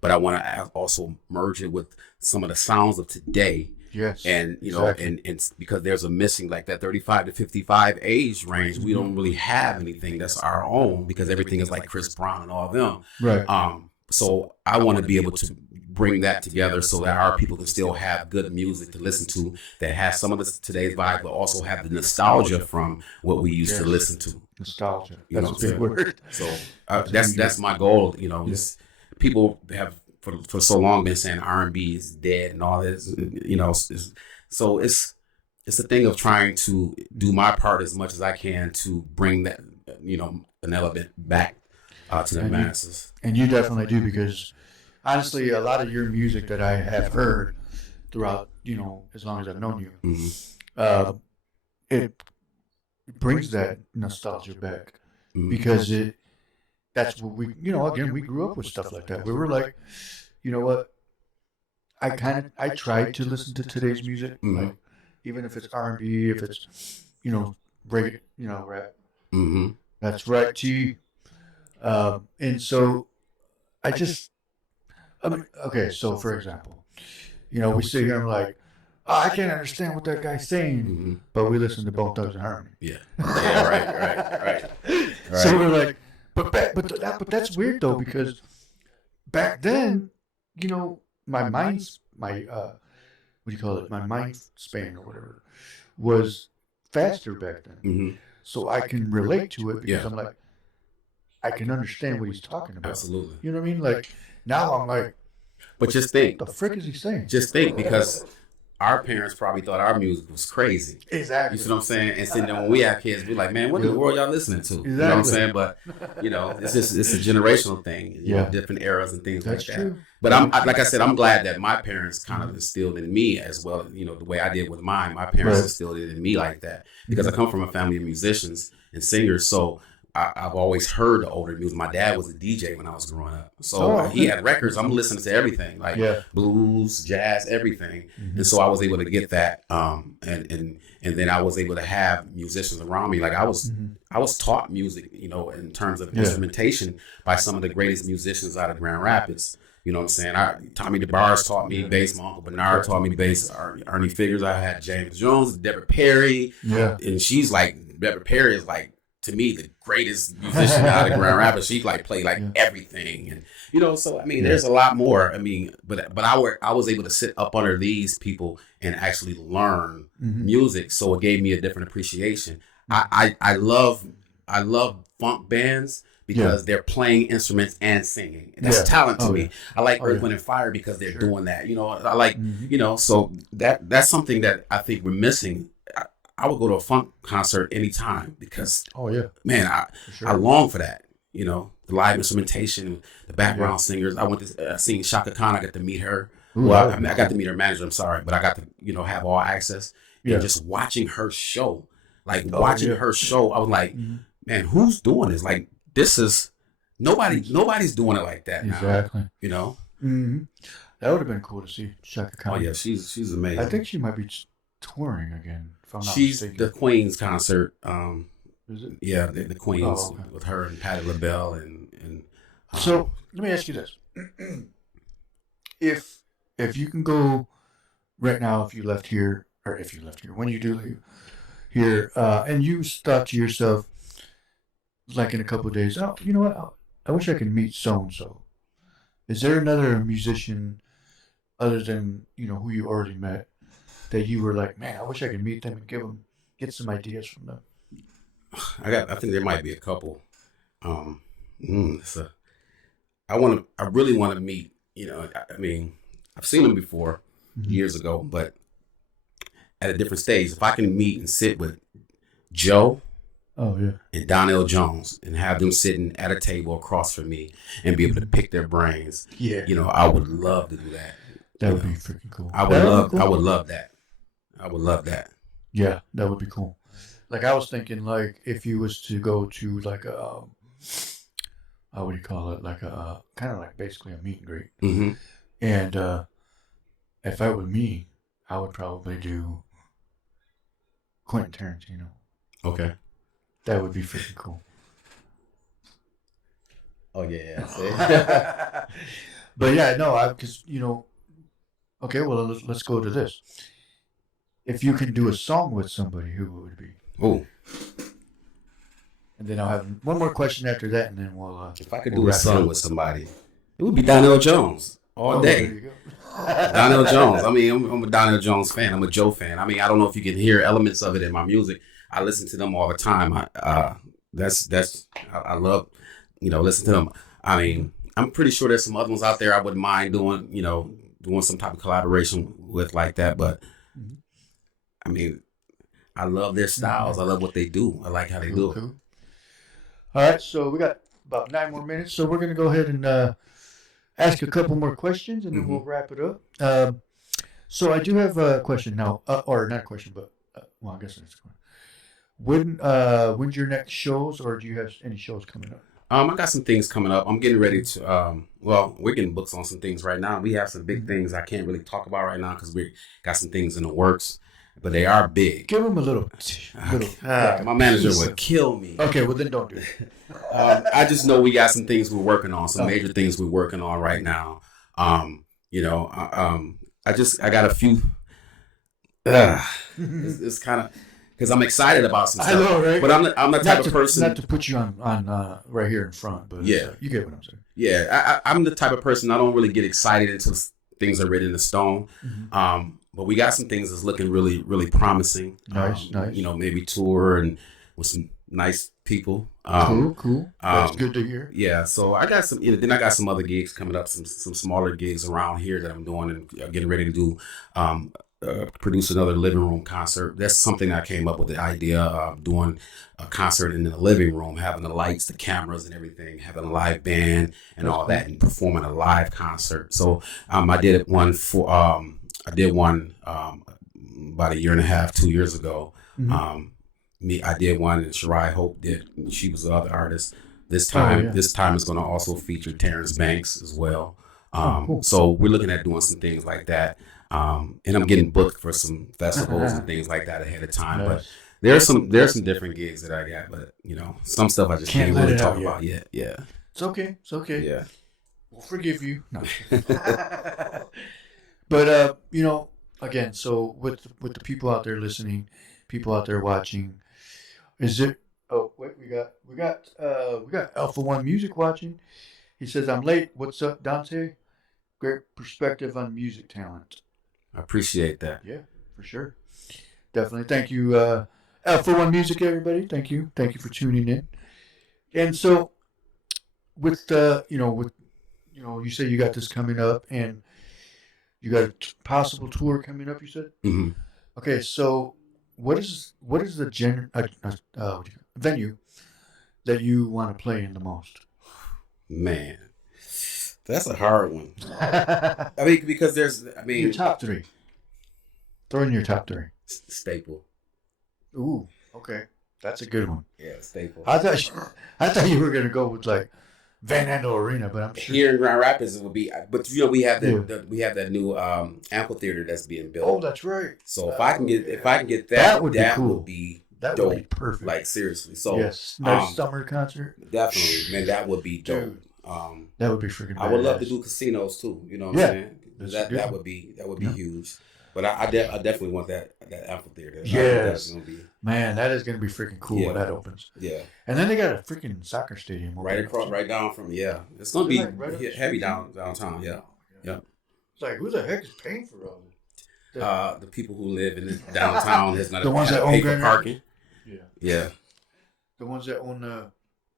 but I want to also merge it with some of the sounds of today. Yes. And and because there's a missing, like that 35 to 55 age range, we don't really have anything that's our own because everything is like Chris Brown and all of them. Right. So I want to be able to bring that together so that our people can still have good music to listen to that has some of today's vibe, but also have the nostalgia from what we used to listen to. Nostalgia. That's a big word. So that's my goal. People have for so long been saying R&B is dead and all this. So it's a thing of trying to do my part as much as I can to bring that an element back to the masses. And you definitely do because honestly, a lot of your music that I have heard throughout, as long as I've known you, it brings that nostalgia back because that's what we, again, we grew up with stuff like that. We were like, you know what? I tried to listen to today's music, like even if it's R&B, if it's, reggae, rap. That's right, T. And so I mean, okay, so for example, we sit here and we're like, oh, I can't understand what that guy's saying, but we listen to Bone Thugs and Harmony. Yeah, right. So we're like, but that's weird though, because back then, my what do you call it? My mind span or whatever was faster back then. So I can relate to it because I'm like, I can understand what he's talking about. Absolutely. You know what I mean? Like now I'm like, but just think, what the frick is he saying? Just think, because our parents probably thought our music was crazy. Exactly. You see what I'm saying? And sitting there when we have kids, we're like, man, what in the world y'all listening to? Exactly. You know what I'm saying? But it's a generational thing. Different eras and things That's like that. true. But like I said, I'm glad that my parents kind of instilled in me as well. The way I did with mine, my parents instilled it in me like that, because I come from a family of musicians and singers. So I've always heard the older music. My dad was a DJ when I was growing up. So he had records. I'm listening to everything, like blues, jazz, everything. And so I was able to get that. And then I was able to have musicians around me. Like I was taught music, in terms of instrumentation by some of the greatest musicians out of Grand Rapids. You know what I'm saying? Tommy DeBarge taught me bass. My Uncle Bernard taught me bass. Ernie Figures. I had James Jones, Deborah Perry. Yeah. And she's like, Deborah Perry is like, to me, the greatest musician out of Grand Rapids. She played everything, and so I mean, there's a lot more. I mean, but I was able to sit up under these people and actually learn music, so it gave me a different appreciation. I love funk bands because they're playing instruments and singing. That's talent to me. I like Earth, Wind and Fire because they're doing that. I like so that's something that I think we're missing. I would go to a funk concert anytime because, man, I long for that. The live instrumentation, the background singers. I went to sing Shaka Khan. I got to meet her. Well, I got to meet her manager. I'm sorry, but I got to have all access. And just watching her show, her show, I was like, man, who's doing this? Like, this is nobody's doing it like that. Exactly. Now, That would have been cool to see Shaka Khan. Oh yeah, she's amazing. I think she might be touring again. If I'm not She's mistaken. the Queen's concert. Is it? Yeah, the Queen's with her and Patti LaBelle and. So let me ask you this: if you can go right now, if you left here, when you do leave here, and you thought to yourself, like in a couple of days, oh, you know what? I wish I could meet so and so. Is there another musician other than who you already met that you were like, man, I wish I could meet them and get some ideas from them? I think there might be a couple. I really want to meet. I mean, I've seen them before years ago, but at a different stage. If I can meet and sit with Joe. Oh yeah. And Donnell Jones, and have them sitting at a table across from me and be able to pick their brains. Yeah. I would love to do that. That would be freaking cool. I would love that. I would love that. Yeah, that would be cool. Like I was thinking, like if you was to go to like a, what do you call it? Like a kind of like basically a meet and greet. Mm-hmm. And if it were me, I would probably do Quentin Tarantino. Okay. That would be freaking cool. Oh yeah. But yeah, no, because okay, well let's go to this. If you can do a song with somebody, who would it be? Oh. And then I'll have one more question after that, and then we'll. If I could do a song with somebody, it would be Donnell Jones all day. There you go. Donnell Jones. I mean, I'm a Donnell Jones fan. I'm a Joe fan. I mean, I don't know if you can hear elements of it in my music. I listen to them all the time. I love, listen to them. I mean, I'm pretty sure there's some other ones out there I wouldn't mind doing some type of collaboration with like that. But I mean, I love their styles. I love what they do. I like how they do it. Cool. All right, so we got about 9 more minutes. So we're gonna go ahead and ask a couple more questions, and then we'll wrap it up. So I do have a question now, or not a question, but I guess it's a question. When's your next shows, or do you have any shows coming up? I got some things coming up. I'm getting ready to. Well, we're getting books on some things right now. We have some big things I can't really talk about right now because we got some things in the works, but they are big. Give them a little. My manager would kill me. Okay, well then don't do it. I just know we got some things we're working on, some major things we're working on right now. You know, I got a few. It's kind of. Because I'm excited about some stuff. I know, right? But I'm the type of person. Not to put you on right here in front, but yeah, you get what I'm saying. Yeah, I'm the type of person I don't really get excited until things are written in stone. Mm-hmm. But we got some things that's looking really, really promising. Nice. You know, maybe tour and with some nice people. Cool. That's good to hear. Yeah, so I got some. Then I got some other gigs coming up, some smaller gigs around here that I'm doing and getting ready to do. Produce another living room concert. That's something I came up with, the idea of doing a concert in the living room, having the lights, the cameras and everything, having a live band and all that, and performing a live concert. So I did one about a year and a half, 2 years ago. Mm-hmm. I did one, and Shirai Hope did. She was the other artist. This time it's going to also feature Terrence Banks as well. Cool. So we're looking at doing some things like that. And I'm getting booked for some festivals and things like that ahead of time. Nice. But there's some different gigs that I got, but you know, some stuff I just can't really talk about yet. Yeah. It's okay. Yeah. We'll forgive you. No. But you know, again, so with the people out there listening, people out there watching, is it we got Alpha One Music watching. He says, I'm late. What's up, Dante? Great perspective on music talent. I appreciate that. Yeah, for sure. Definitely. Thank you, Alpha One Music, everybody. Thank you for tuning in. And so, you say you got this coming up, and you got a possible tour coming up. You said. Mm-hmm. Okay, so what is the venue that you want to play in the most? Man. That's a hard one. I mean, because your top three. Throw in your top three. Staple. Ooh, okay, that's a good one. Yeah, Staple. I thought you were gonna go with like Van Andel Arena, but I'm sure here in Grand Rapids it would be. But you know, we have that new amphitheater that's being built. Oh, that's right. So if I can get that would be cool. Would be that dope. Would be perfect. Like seriously. So yes, nice summer concert. Definitely, man, that would be dope. Dude. That would be freaking badass. I would love to do casinos too. You know what I'm saying? That would be huge. But I definitely want that amphitheater. Yes, man, that is going to be freaking cool when that opens. Yeah, and then they got a freaking soccer stadium right down from it's going to be heavy downtown. Yeah. It's like, who the heck is paying for all this? The people who live in the downtown has not the ones that own parking. Yeah. The ones that own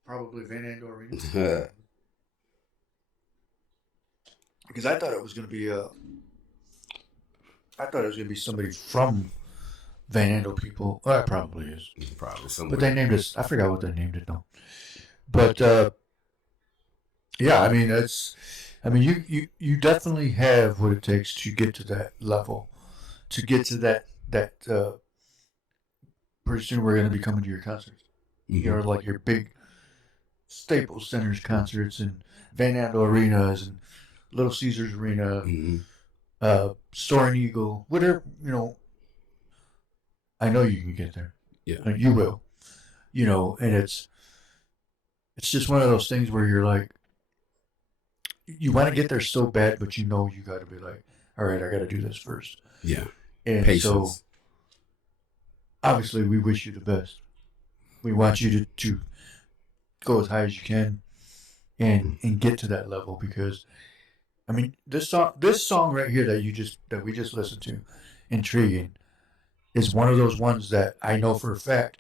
probably Van Andel Arena. Because I thought it was going to be somebody from Van Andel people. Well, it probably is. Probably somebody. But they named it. I forgot what they named it though. But yeah, I mean, you definitely have what it takes to get to that level, to get to that. Pretty soon we're going to be coming to your concerts. Mm-hmm. You're like your big Staples Centers concerts and Van Andel Arenas and Little Caesars Arena, Soaring Eagle, whatever, I know you can get there. Yeah. Like you will. And it's just one of those things where you're like, you want to get there so bad, but you got to be like, all right, I got to do this first. Yeah. And patience. So, obviously, we wish you the best. We want you to go as high as you can and get to that level because, I mean, this song right here that we just listened to, Intriguing, is one of those ones that I know for a fact,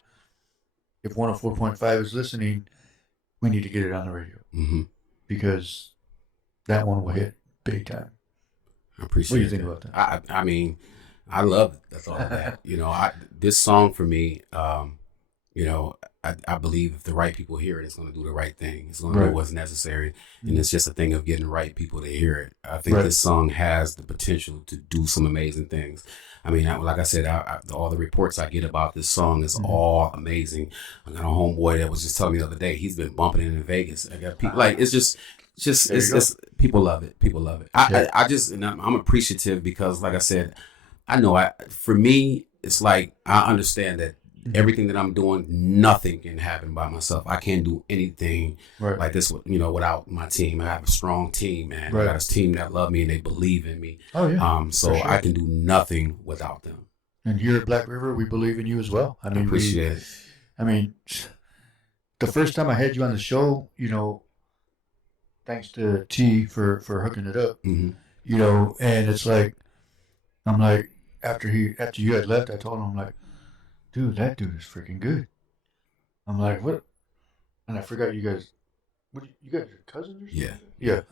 if 104.5 is listening, we need to get it on the radio. Mm-hmm. Because that one will hit big time. I appreciate it. What do you think about that? I mean, I love the thought of that. This song for me, I believe if the right people hear it, it's going to do the right thing. It's going to do what's necessary. And it's just a thing of getting the right people to hear it. I think this song has the potential to do some amazing things. I mean, like I said, all the reports I get about this song is all amazing. I got a homeboy that was just telling me the other day, he's been bumping it in Vegas. I got people like, it's people love it. People love it. I'm appreciative because, like I said, I know for me, it's like, I understand that everything that I'm doing, nothing can happen by myself. I can't do anything like this, without my team. I have a strong team, man. I got a team that love me and they believe in me. Oh yeah. So I can do nothing without them. And here at Black River, we believe in you as well. I mean, appreciate it. I mean, the first time I had you on the show, thanks to T for hooking it up, and it's like, I'm like, after you had left, I told him, I'm like, dude, that dude is freaking good. I'm like, what? And I forgot you guys. What? You guys are cousins or something? Yeah. Yeah.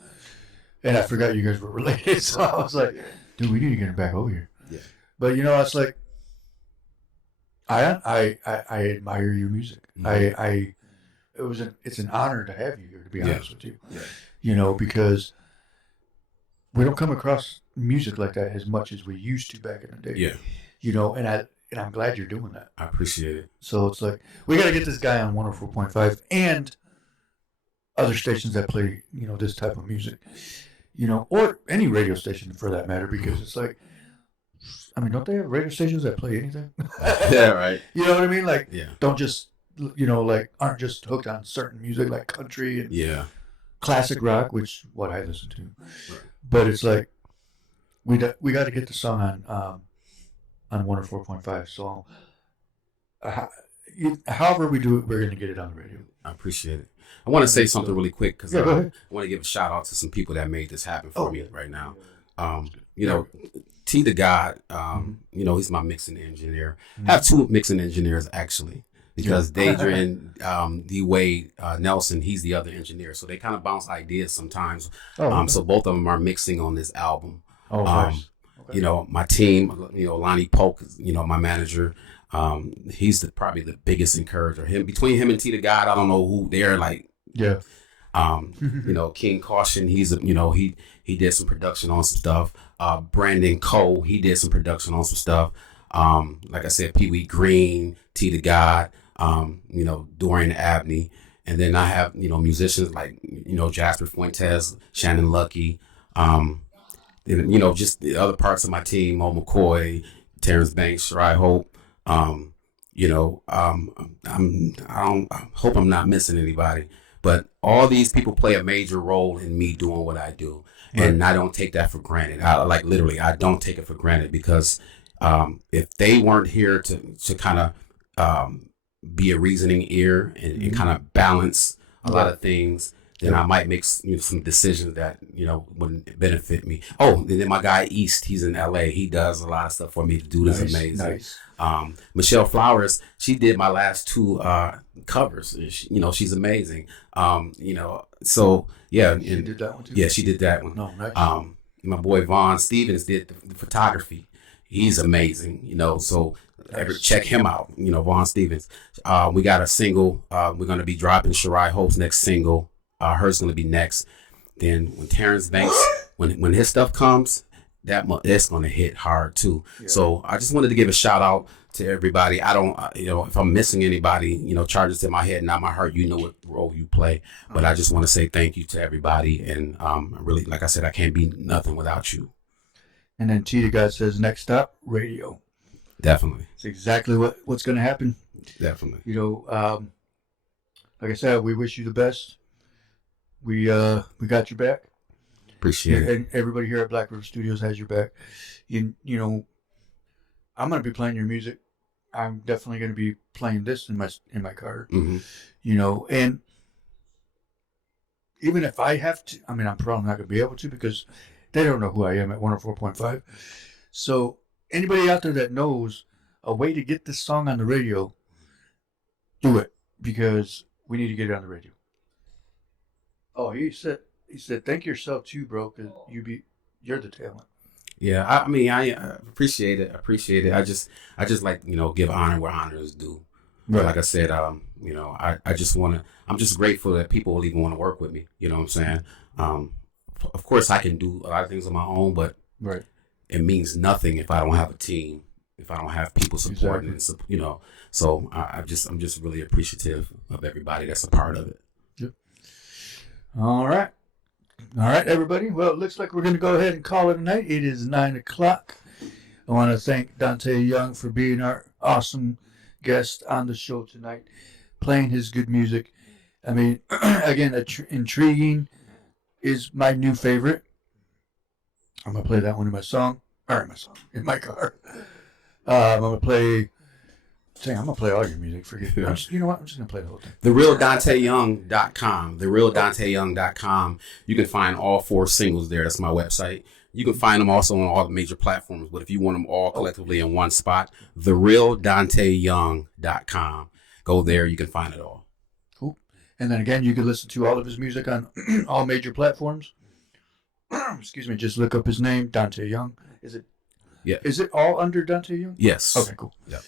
And I forgot you guys were related, so I was like, dude, we need to get him back over here. Yeah. But it's like, I admire your music. It's an honor to have you here, to be honest with you. Yeah. Because we don't come across music like that as much as we used to back in the day. Yeah. And I'm glad you're doing that. I appreciate it. So it's like, we got to get this guy on 104.5 and other stations that play, this type of music, or any radio station for that matter, because it's like, I mean, don't they have radio stations that play anything? Yeah, right. You know what I mean? Like, don't just, aren't just hooked on certain music like country and classic rock, which what I listen to. Right. But it's like, we got to get the song on 104.5. So, however we do it, we're going to get it on the radio. I appreciate it. I want to say something really quick because I want to give a shout out to some people that made this happen for me right now. T the God, he's my mixing engineer. I have two mixing engineers actually, because Dadrian, D-Wade, Nelson, he's the other engineer. So they kind of bounce ideas sometimes. So both of them are mixing on this album. Nice. Okay. My team, Lonnie Polk, my manager, he's probably the biggest encourager. Between him and T the God, I don't know who they're like. Yeah. King Caution, he's he did some production on some stuff. Brandon Cole, he did some production on some stuff. Like I said, Pee Wee Green, T the God, Dorian Abney. And then I have, musicians like, Jasper Fuentes, Shannon Lucky, just the other parts of my team, Mo McCoy, Terrence Banks, Shirai Hope. I hope I'm not missing anybody, but all these people play a major role in me doing what I do. And I don't take that for granted. I don't take it for granted because if they weren't here to kind of be a reasoning ear and kind of balance a lot of things, then I might make some decisions that wouldn't benefit me. Oh, and then my guy East, he's in LA. He does a lot of stuff for me to do this amazing. Nice. Michelle Flowers, she did my last two covers. She's amazing. So yeah, she did that one too. Yeah, she did that one. No, nice. My boy Vaughn Stevens did the photography. He's amazing. So check him out. Vaughn Stevens. We got a single. We're gonna be dropping Shirai Hope's next single. Hers gonna be next. Then when Terrence Banks, when his stuff comes, that's gonna hit hard too. Yeah. So I just wanted to give a shout out to everybody. I don't, if I'm missing anybody, charges to my head, not my heart. You know what role you play, but I just want to say thank you to everybody. And really, like I said, I can't be nothing without you. And then T the God says, next stop, radio. Definitely. It's exactly what's going to happen. Definitely. Like I said, we wish you the best. We got your back. Appreciate it. And everybody here at Black River Studios has your back. I'm going to be playing your music. I'm definitely going to be playing this in my car. Mm-hmm. And even if I have to, I'm probably not going to be able to because they don't know who I am at 104.5. So anybody out there that knows a way to get this song on the radio, do it because we need to get it on the radio. Oh, he said, thank yourself too, bro, because you're the talent. Yeah, I appreciate it. I just like, give honor where honor is due. Right. Like I said, you know, I just want to. I'm just grateful that people will even want to work with me. You know what I'm saying? Of course, I can do a lot of things on my own, but right. It means nothing if I don't have a team, if I don't have people supporting it. You know, so I'm just really appreciative of everybody that's a part of it. Yep. All right, everybody. Well, it looks like we're going to go ahead and call it a night. It is 9:00. I want to thank Donta Young for being our awesome guest on the show tonight, playing his good music. I mean, again, Intriguing is my new favorite. I'm going to play that one in my car. I'm going to play, I'm going to play all your music. Forget it. You know what? I'm just going to play the whole thing. TheRealDontaYoung.com. TheRealDontaYoung.com. You can find all 4 singles there. That's my website. You can find them also on all the major platforms, but if you want them all collectively in one spot, TheRealDontaYoung.com. Go there. You can find it all. Cool. And then again, you can listen to all of his music on all major platforms. Excuse me. Just look up his name, Donta Young. Is it? Yeah. Is it all under Donta Young? Yes. Okay, cool. Yeah.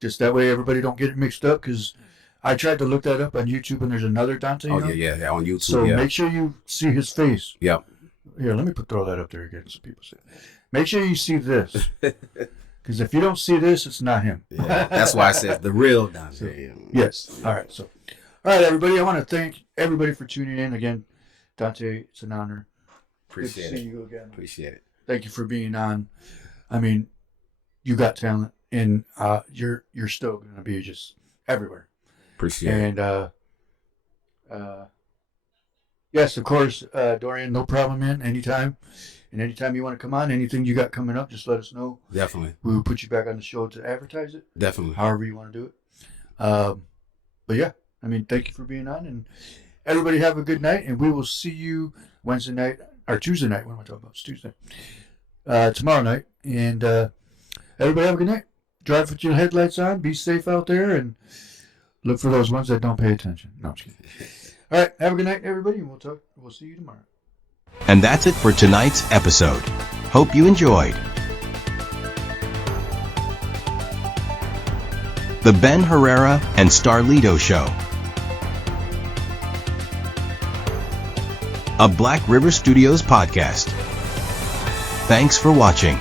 Just that way everybody don't get it mixed up, because I tried to look that up on YouTube and there's another Donta Young. Oh, yeah, on YouTube. So make sure you see his face. Yep. Here, let me throw that up there again so people see it. Make sure you see this. Because if you don't see this, it's not him. Yeah, that's why I said the real Donta Young. Yes. All right, everybody. I want to thank everybody for tuning in. Again, Donta, it's an honor. Appreciate Good to it. see you again. Appreciate it. Thank you for being on. I mean, you got talent, and you're still going to be just everywhere. Appreciate it. And yes, of course, Dorian, no problem, man. Anytime. And anytime you want to come on, anything you got coming up, just let us know. Definitely. We'll put you back on the show to advertise it. Definitely. However you want to do it. But yeah, I mean, thank you for being on. And everybody have a good night. And we will see you Wednesday night, or Tuesday night. What am I talking about? It's Tuesday. Tomorrow night. And everybody have a good night. Drive with your headlights on. Be safe out there. And look for those ones that don't pay attention. No, I'm just kidding. All right. Have a good night, everybody. And we'll see you tomorrow. And that's it for tonight's episode. Hope you enjoyed. The Ben Herrera and Starlito Show. A Black River Studios podcast. Thanks for watching.